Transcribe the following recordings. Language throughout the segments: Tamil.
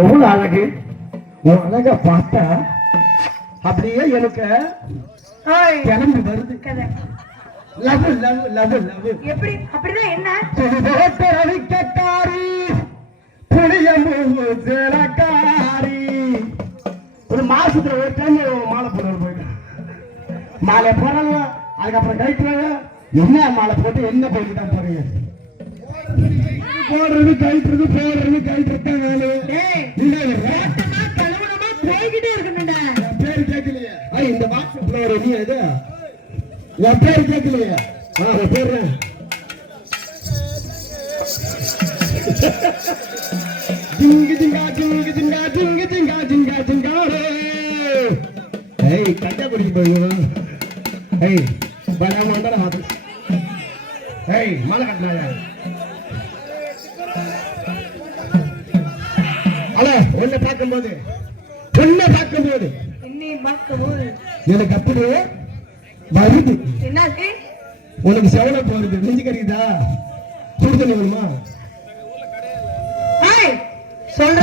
எவ்வளவு அழகு உன் அழக பார்த்தா அப்படியே எனக்கு கிளம்பி வருது. லவ் லவ் லவ் லவ் எப்படி அப்படின்னா என்ன? ரவிக்கக்காரி புளியம்பூக்காரி ஒரு மாசத்துல ஒரு டைம் மாலை போடுறது போயிட்டேன். மாலை போறாங்க, அதுக்கப்புறம் கழிக்கிறாங்க. என்ன மாலை போட்டு என்ன போயிட்டு தான் போறீங்க? போடுறது கழிக்கிறது போடுறது கழிக்கிறது வேலை. போய்கிட்டே இருக்கணும்டா. பேரு கேட்கலையே. இந்த வாட்ஸ்அப்ல ஒரு நீ அது என் பேரு கேட்கலையே. போடுறேன். ஜிங்கு ஜிங்கா ஜிங்கு ஜிங்கா ஜிங்கு ஜிங்கா ஜிங்கா ஜிங்கா. ஏய் கட்டா குடிக்க போறீங்க. ஏய் பணம் வந்தா மாத்து. ஏய் மாலை கட்டனாயா? அலே உன்னை பார்க்கும்போது என்னையும் பார்க்கும்போது எனக்கு அப்படி வருது. என்னாச்சு? உனக்கு செவல போறது நெஞ்சு கறிக்குதா? சுடு தண்ணி வேணுமா? சொல்ற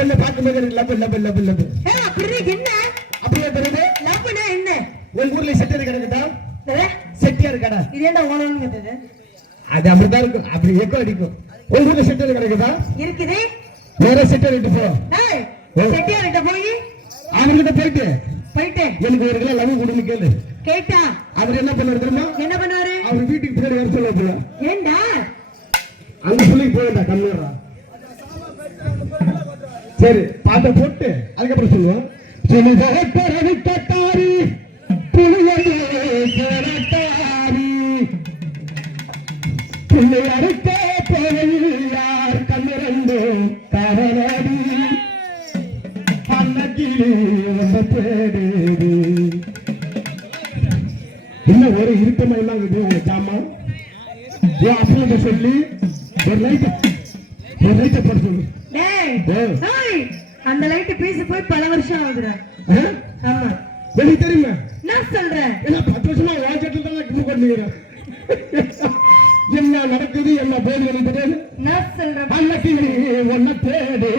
உன்னை பார்க்கும்போது எனக்கு லவ் லவ் லவ் லவ். அப்படி என்ன அப்படியே தெரியுது. லவ்னா என்ன? உங்க ஊர்ல செட்டியார் கிடக்குதா? செட்டியார் கடை இது என்ன ஓனர்னு கேட்டது? அது அப்படிதான் இருக்கும். அப்படி எக்கோ அடிக்கும். உங்க ஊர்ல செட்டியார் கிடக்குதா? இருக்குது. வேற செட்டியார் கிட்ட போ. செட்டியார் கிட்ட போய் அவர்கிட்ட போயிட்டு எனக்கு ஒரு கிலோ லவ் கொடுன்னு கேளு. கேட்டா அவர் என்ன பண்ணுவாரு தெரியுமா? என்ன பண்ணுவாரு? அவர் வீட்டுக்கு பின்னாடி வர சொல்ல போல. ஏண்டா அந்த புள்ளைக்கு போயிட்டா கம்மியா. சரி பாட்டை போட்டு அதுக்கப்புறம் சொல்லுவோம். ரவிக்கட்டாரி புளியம்பூக்காரி பிள்ளை அறுக்க போயார் கண்ணிரண்டு கவலடி இன்னும் ஒரு இருட்டமா எல்லாம் ஜாமா அப்படி சொல்லி ஒரு லைட் போட சொல்லு. அந்த லைட் பேசி போய் பல வருஷம் ஆகுதுடா. ஆமா வெளியே தெரியுமா? நான் சொல்றேன் 10 வருஷமா வாட்ஸ்அப்ல தான் கிளம்பி கொண்டிருக்கிறேன். என்ன நடக்குது என்ன போது வெளியே தெரியாது. நான் சொல்றேன் அன்னைக்கு ஒன்ன தேடு